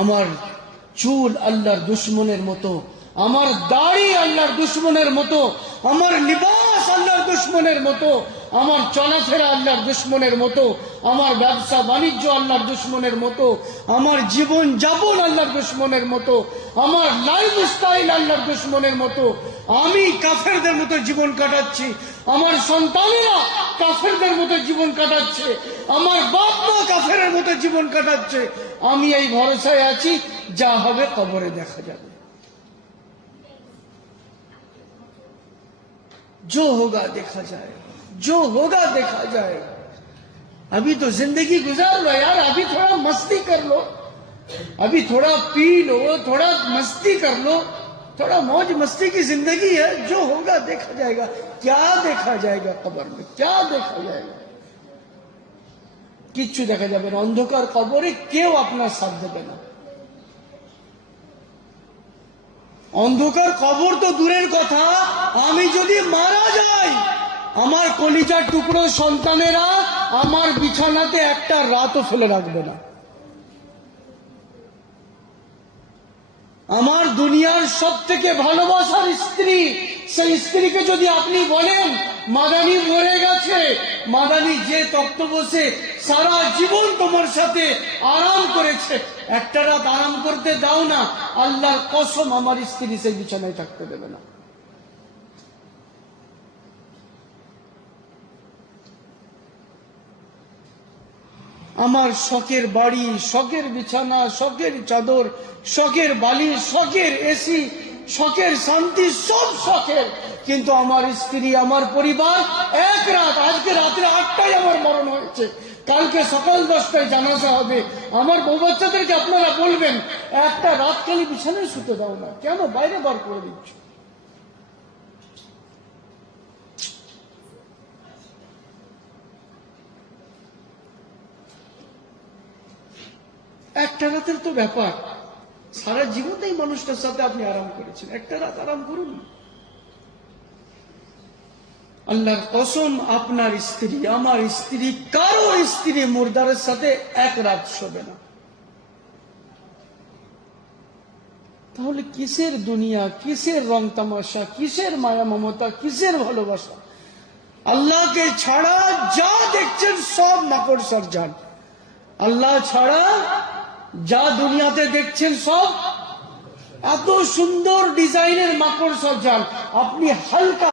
আমার চুল আল্লাহর দুশ্মনের মতো, আমার দাড়ি আল্লাহর দুশ্মনের মতো, আমার লিবাস আল্লাহর দুশ্মনের মতো, আমার চলাফেরা আল্লাহর দুশ্মনের মতো, আমার ব্যবসা বাণিজ্য আল্লাহর দুশ্মনের মতো, আমার জীবন যাপন আল্লাহর দুশ্মনের মতো, আমার লাইফ স্টাইল আল্লাহর দুশ্মনের মতো। আমি কাফেরদের মতো জীবন কাটাচ্ছি, আমার সন্তানেরা কাফেরদের মতো জীবন কাটাচ্ছে, আমার বাপ মা কাফেরের মতো জীবন কাটাচ্ছে। আমি এই ভরসায় আছি, যা হবে কবরে দেখা যাবে। जो होगा देखा जाएगा, जो होगा देखा जाएगा। अभी तो जिंदगी गुजार लो यार, अभी थोड़ा मस्ती कर लो, अभी थोड़ा पी लो, थोड़ा मस्ती कर लो, थोड़ा मौज मस्ती की जिंदगी है। जो होगा देखा जाएगा। क्या देखा जाएगा कब्र में, क्या देखा जाएगा? किच्छु देखा जाबे ना। अंधकार कबरे केउ आपनार साथ देबे ना। অন্ধকার কবর তো দূরের কথা, আমি যদি মারা যাই, আমার কলিজার টুকরো সন্তানেরা আমার বিছানাতে একটা রাতও ফেলে রাখবে না। আমার দুনিয়ার সবথেকে ভালোবাসার স্ত্রী, সেই স্ত্রীকে যদি আপনি বলেন মাদানি মরে গেছে, মাদানি যে তক্ত বসে সারা জীবন তোমার সাথে আরাম করেছে, একটা রাত আরাম করতে দাও না, আল্লাহর কসম আমার স্ত্রী সেই বিছানায় থাকতে দেবে না। আমার শখের বাড়ি, শখের বিছানা, শখের চাদর, শখের বালিশ, শখের এসি, শখের শান্তি, সব শখের, কিন্তু আমার স্ত্রী, আমার পরিবার এক রাত, আজকে রাত্রে 8টায় আমার মরণ হয়েছে, কালকে সকাল 10টায় জানাজা হবে। আমার বউ বাচ্চাদেরকে আপনারা বলবেন একটা রাত খালি বিছানায় শুতে দাও না, কেন বাইরে বার করে দিচ্ছ? একটা রাতের তো ব্যাপার, সারা জীবনেই মানুষটার সাথে আপনি আরাম করেছেন, একটা রাত আরাম করুন। আল্লাহর কসম, আপনার স্ত্রী, আমার স্ত্রী, কারোর স্ত্রী মুর্দারের সাথে এক রাত শোবে না। তাহলে কিসের দুনিয়া, কিসের রং তামাশা, কিসের মায়া মমতা, কিসের ভালোবাসা? আল্লাহকে ছাড়া যা দেখছেন সব মাকড় সরজান। আল্লাহ ছাড়া যা দুনিয়াতে দেখছেন সব এত সুন্দর ডিজাইনের মাকড় সরজান। আপনি হালকা